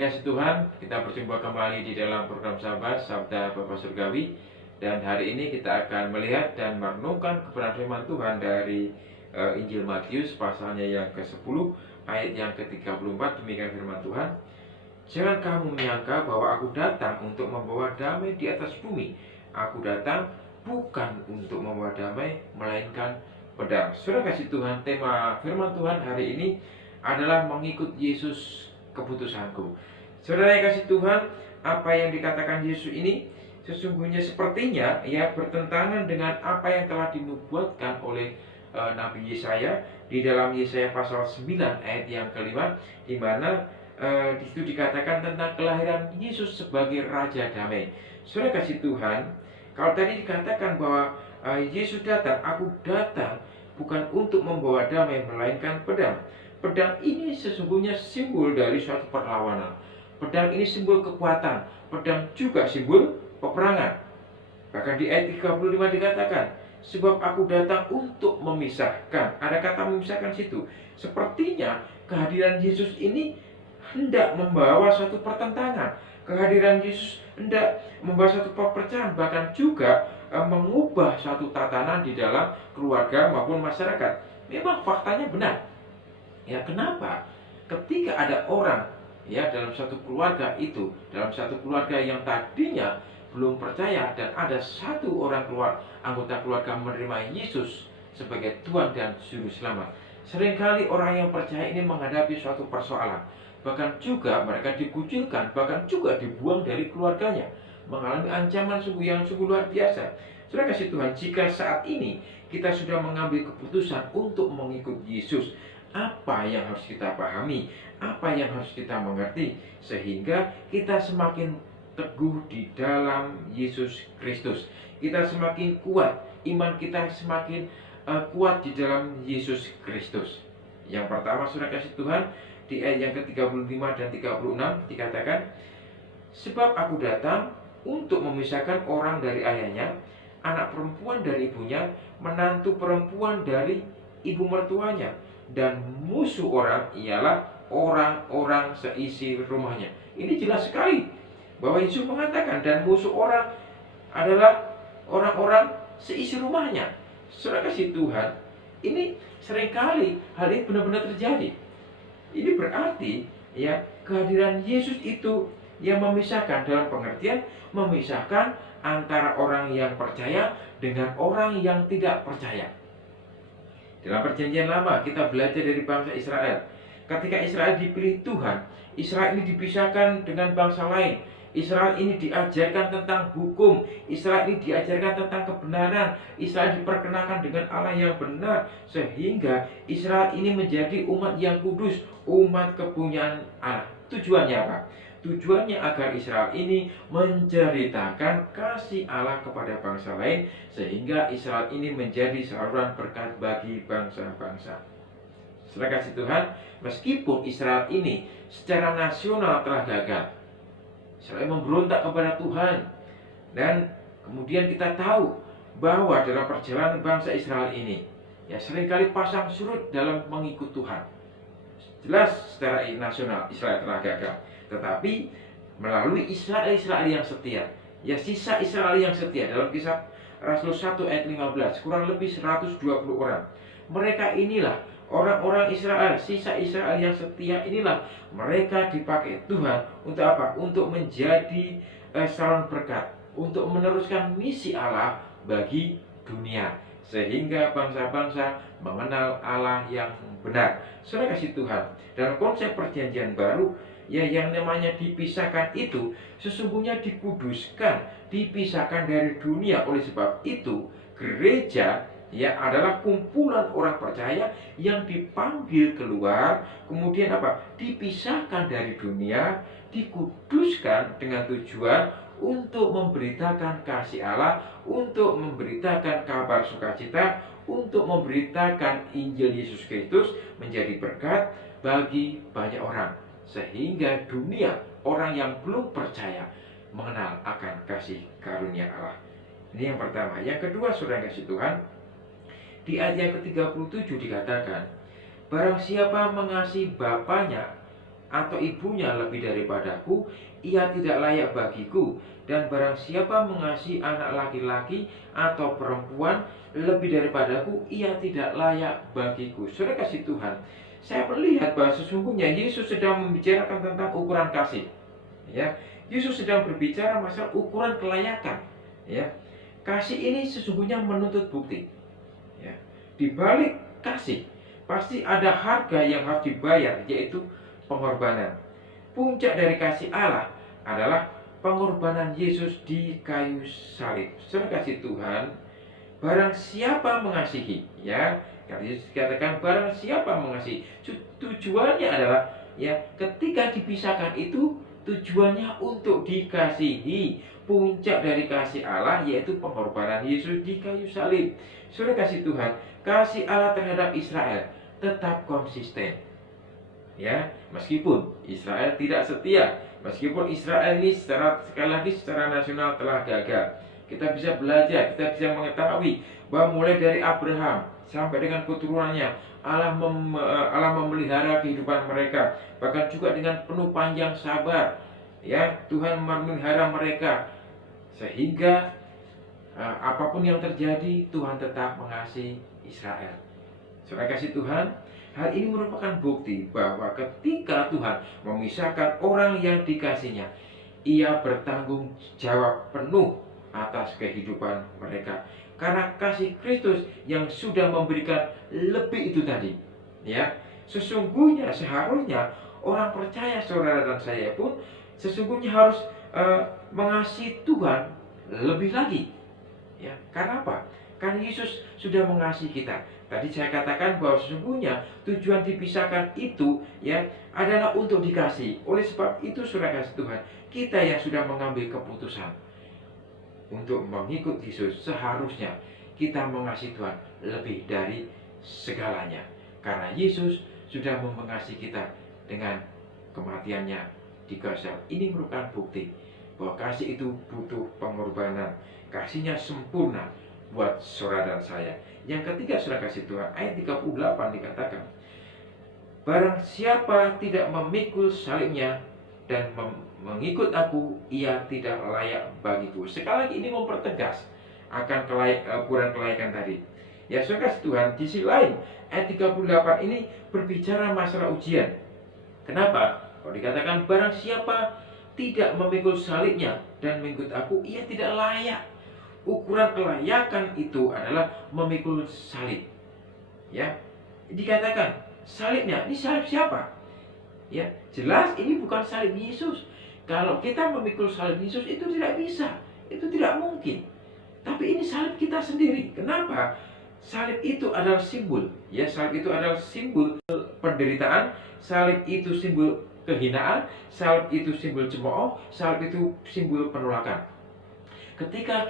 Saudara kasih Tuhan, kita berjumpa kembali di dalam program Sahabat Sabda Bapa Surgawi. Dan hari ini kita akan melihat dan merenungkan kebenaran firman Tuhan dari Injil Matius pasalnya yang ke-10 ayat yang ke-34. Demikian firman Tuhan. Jangan kamu menyangka bahwa aku datang untuk membawa damai di atas bumi. Aku datang bukan untuk membawa damai, melainkan pedang. Saudara kasih Tuhan, tema firman Tuhan hari ini adalah mengikut Yesus keputusanku. Saudara yang kasih Tuhan, apa yang dikatakan Yesus ini sesungguhnya sepertinya bertentangan dengan apa yang telah dinubuatkan oleh Nabi Yesaya di dalam Yesaya pasal 9 ayat yang kelima, di mana di situ dikatakan tentang kelahiran Yesus sebagai Raja Damai. Saudara kasih Tuhan, kalau tadi dikatakan bahwa Yesus datang, aku datang bukan untuk membawa damai, melainkan pedang. Pedang ini sesungguhnya simbol dari suatu perlawanan. Pedang ini simbol kekuatan. Pedang juga simbol peperangan. Bahkan di ayat 35 dikatakan, sebab aku datang untuk memisahkan. Ada kata memisahkan situ. Sepertinya kehadiran Yesus ini hendak membawa suatu pertentangan. Kehadiran Yesus hendak membawa suatu perpecahan, bahkan juga mengubah suatu tatanan di dalam keluarga maupun masyarakat. Memang faktanya benar. Ya, kenapa? Ketika ada orang dalam satu keluarga itu, dalam satu keluarga yang tadinya belum percaya dan ada satu orang anggota keluarga menerima Yesus sebagai Tuhan dan Juru Selamat. Seringkali orang yang percaya ini menghadapi suatu persoalan. Bahkan juga mereka dikucilkan, bahkan juga dibuang dari keluarganya, mengalami ancaman yang sungguh luar biasa. Saudara kasih Tuhan, jika saat ini kita sudah mengambil keputusan untuk mengikut Yesus, apa yang harus kita pahami, apa yang harus kita mengerti, sehingga kita semakin teguh di dalam Yesus Kristus. Kita semakin kuat, iman kita semakin kuat di dalam Yesus Kristus. Yang pertama, saudara kasih Tuhan, di ayat yang ke-35 dan 36 dikatakan, sebab aku datang untuk memisahkan orang dari ayahnya, anak perempuan dari ibunya, menantu perempuan dari ibu mertuanya, dan musuh orang ialah orang-orang seisi rumahnya. Ini jelas sekali bahwa Yesus mengatakan, dan musuh orang adalah orang-orang seisi rumahnya. Saudara kasih Tuhan, ini seringkali hal ini benar-benar terjadi. Ini berarti kehadiran Yesus itu yang memisahkan, dalam pengertian memisahkan antara orang yang percaya dengan orang yang tidak percaya. Dalam perjanjian lama kita belajar dari bangsa Israel. Ketika Israel dipilih Tuhan, Israel ini dipisahkan dengan bangsa lain. Israel ini diajarkan tentang hukum, Israel ini diajarkan tentang kebenaran, Israel diperkenalkan dengan Allah yang benar, sehingga Israel ini menjadi umat yang kudus, umat kepunyaan Allah. Tujuannya apa? Tujuannya agar Israel ini menceritakan kasih Allah kepada bangsa lain, sehingga Israel ini menjadi saluran berkat bagi bangsa-bangsa. Saudara kasih Tuhan, meskipun Israel ini secara nasional telah gagal, Israel memberontak kepada Tuhan, dan kemudian kita tahu bahwa dalam perjalanan bangsa Israel ini seringkali pasang surut dalam mengikut Tuhan. Jelas secara nasional Israel telah gagal, tetapi melalui Israel yang setia, sisa Israel yang setia, dalam Kisah Rasul 1 ayat 15, kurang lebih 120 orang. Mereka inilah orang-orang Israel, sisa Israel yang setia inilah, mereka dipakai Tuhan untuk apa? Untuk menjadi saluran berkat, untuk meneruskan misi Allah bagi dunia, sehingga bangsa-bangsa mengenal Allah yang benar. Saudara kasih Tuhan, dalam konsep perjanjian baru, yang namanya dipisahkan itu sesungguhnya dikuduskan, dipisahkan dari dunia. Oleh sebab itu, gereja adalah kumpulan orang percaya yang dipanggil keluar, kemudian dipisahkan dari dunia, dikuduskan dengan tujuan untuk memberitakan kasih Allah, untuk memberitakan kabar sukacita, untuk memberitakan Injil Yesus Kristus menjadi berkat bagi banyak orang, sehingga dunia, orang yang belum percaya, mengenal akan kasih karunia Allah. Ini yang pertama. Yang kedua, saudara kasih Tuhan, di ayat yang ke-37 dikatakan, barang siapa mengasihi bapaknya atau ibunya lebih daripadaku, ia tidak layak bagiku. Dan barang siapa mengasihi anak laki-laki atau perempuan lebih daripadaku, ia tidak layak bagiku. Saudara kasih Tuhan, saya melihat bahwa sesungguhnya Yesus sedang membicarakan tentang ukuran kasih. Ya, Yesus sedang berbicara masalah ukuran kelayakan. Ya, kasih ini sesungguhnya menuntut bukti. Ya, di balik kasih pasti ada harga yang harus dibayar, yaitu pengorbanan. Puncak dari kasih Allah adalah pengorbanan Yesus di kayu salib. Saudara kasih Tuhan, barang siapa mengasihi, ya, karena Yesus dikatakan barang siapa mengasihi, tujuannya adalah, ya, ketika dipisahkan itu tujuannya untuk dikasihi. Puncak dari kasih Allah yaitu pengorbanan Yesus di kayu salib. Sudah kasih Tuhan, kasih Allah terhadap Israel tetap konsisten. Ya, meskipun Israel tidak setia, meskipun Israel ini sekali lagi secara nasional telah gagal, kita bisa belajar, kita bisa mengetahui bahwa mulai dari Abraham sampai dengan keturunannya, Allah memelihara kehidupan mereka, bahkan juga dengan penuh panjang sabar. Ya, Tuhan memelihara mereka sehingga apapun yang terjadi, Tuhan tetap mengasihi Israel. Saudara kasih Tuhan, hal ini merupakan bukti bahwa ketika Tuhan memisahkan orang yang dikasihnya, ia bertanggung jawab penuh atas kehidupan mereka. Karena kasih Kristus yang sudah memberikan lebih itu tadi. Ya, sesungguhnya seharusnya orang percaya, saudara dan saya pun sesungguhnya harus mengasihi Tuhan lebih lagi. Ya, karena apa? Karena Yesus sudah mengasihi kita. Tadi saya katakan bahwa sesungguhnya tujuan dipisahkan itu, ya, adalah untuk dikasih. Oleh sebab itu, saudara kasih Tuhan, kita yang sudah mengambil keputusan untuk mengikut Yesus, seharusnya kita mengasihi Tuhan lebih dari segalanya. Karena Yesus sudah mengasihi kita dengan kematiannya di kayu salib. Ini merupakan bukti bahwa kasih itu butuh pengorbanan. Kasihnya sempurna buat saudara dan saya. Yang ketiga, saudara kasih Tuhan, ayat 38 dikatakan, barang siapa tidak memikul salibnya dan mengikut aku, ia tidak layak bagiku. Sekali lagi ini mempertegas akan ukuran kelayakan tadi. Ya, saudara kasih Tuhan, di sisi lain ayat 38 ini berbicara masalah ujian. Kenapa? Kalau dikatakan barang siapa tidak memikul salibnya dan mengikut aku, ia tidak layak. Ukuran kelayakan itu adalah memikul salib. Ya, dikatakan salibnya, ini salib siapa? Ya, jelas ini bukan salib Yesus. Kalau kita memikul salib Yesus itu tidak bisa, itu tidak mungkin. Tapi ini salib kita sendiri. Kenapa? Salib itu adalah simbol. Ya, salib itu adalah simbol penderitaan. Salib itu simbol kehinaan. Salib itu simbol cemooh. Salib itu simbol penolakan. Ketika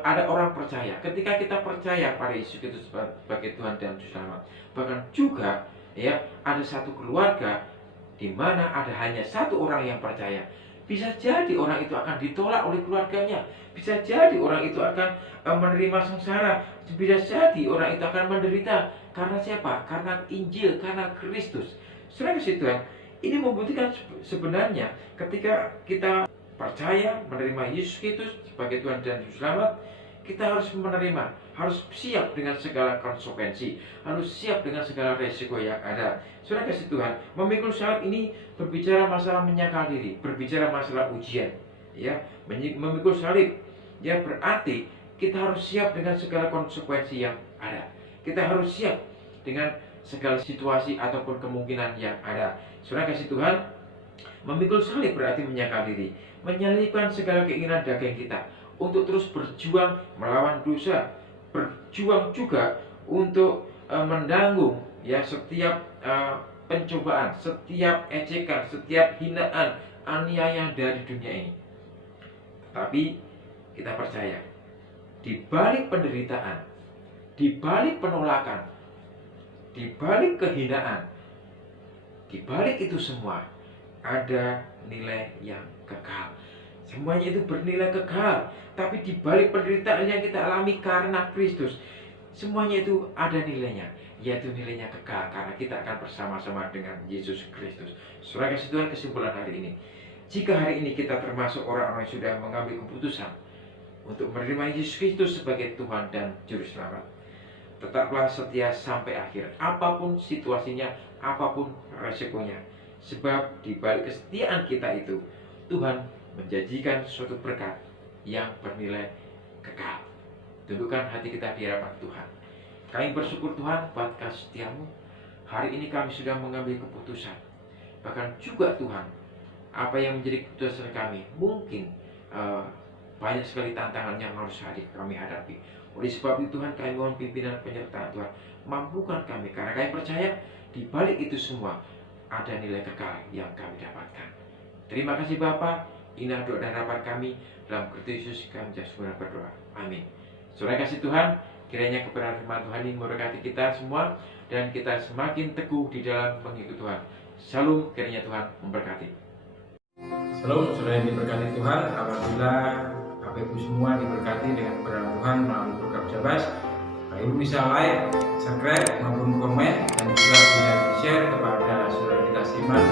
ada orang percaya, ketika kita percaya pada Yesus Kristus sebagai Tuhan dan Juru Selamat, bahkan juga, ya, ada satu keluarga di mana ada hanya satu orang yang percaya. Bisa jadi orang itu akan ditolak oleh keluarganya. Bisa jadi orang itu akan menerima sengsara. Bisa jadi orang itu akan menderita. Karena siapa? Karena Injil, karena Kristus. Saudara kasih Tuhan, ini membuktikan sebenarnya ketika kita percaya menerima Yesus Kristus sebagai Tuhan dan Juru Selamat, kita harus menerima, harus siap dengan segala konsekuensi, harus siap dengan segala resiko yang ada. Saudara kasih Tuhan, memikul salib ini berbicara masalah menyangkal diri, berbicara masalah ujian. Ya, memikul salib, ya, berarti kita harus siap dengan segala konsekuensi yang ada. Kita harus siap dengan segala situasi ataupun kemungkinan yang ada. Saudara kasih Tuhan, memikul salib berarti menyangkal diri, menyalipkan segala keinginan daging kita untuk terus berjuang melawan dosa, berjuang juga untuk menanggung, ya, setiap pencobaan, setiap ejekan, setiap hinaan, aniaya dari dunia ini. Tapi kita percaya, di balik penderitaan, di balik penolakan, di balik kehinaan, di balik itu semua ada nilai yang kekal. Semuanya itu bernilai kekal. Tapi di balik penderitaan yang kita alami karena Kristus, semuanya itu ada nilainya. yaitu nilainya kekal karena kita akan bersama-sama dengan Yesus Kristus. Saudara kasih Tuhan, kesimpulan hari ini, jika hari ini kita termasuk orang-orang yang sudah mengambil keputusan untuk menerima Yesus Kristus sebagai Tuhan dan Juru Selamat, tetaplah setia sampai akhir, apapun situasinya, apapun resikonya. Sebab di balik kesetiaan kita itu, Tuhan menjanjikan suatu berkat yang bernilai kekal. Tundukkan hati kita di hadapan Tuhan. Kami bersyukur Tuhan buat kasih setiamu. Hari ini kami sudah mengambil keputusan. Bahkan juga Tuhan, apa yang menjadi keputusan kami, mungkin banyak sekali tantangan yang harus kami hadapi. Oleh sebab itu Tuhan, kami mohon pimpinan penyertaan Tuhan. Mampukan kami, karena kami percaya di balik itu semua ada nilai kekal yang kami dapatkan. Terima kasih Bapa. Inilah doa dan harapan kami. Dalam Kristus Yesus kami berdoa. Amin. Saudara kasih Tuhan, kiranya kebenaran firman Tuhan ini memberkati kita semua dan kita semakin teguh di dalam mengikuti Tuhan. Shalom, kiranya Tuhan memberkati. Shalom, saudara yang diberkati Tuhan. Apabila Bapak Ibu semua diberkati dengan kebenaran Tuhan melalui program Jabas, Bapak Ibu bisa like, subscribe maupun komen, dan juga bisa di share kepada saudara kita seiman